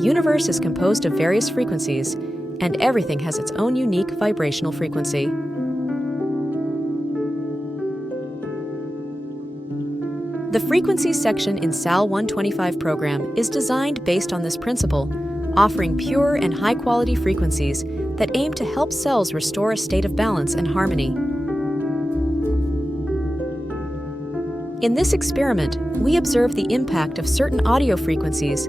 universe is composed of various frequencies, and everything has its own unique vibrational frequency. The frequencies section in SAL125 program is designed based on this principle, offering pure and high-quality frequencies that aim to help cells restore a state of balance and harmony. In this experiment, we observe the impact of certain audio frequencies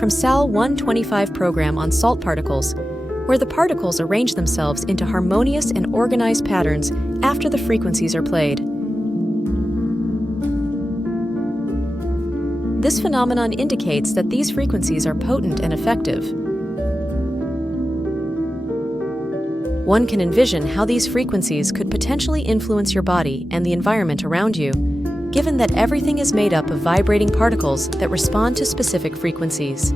from SAL125 program on salt particles, where the particles arrange themselves into harmonious and organized patterns after the frequencies are played. This phenomenon indicates that these frequencies are potent and effective. One can envision how these frequencies could potentially influence your body and the environment around you, given that everything is made up of vibrating particles that respond to specific frequencies.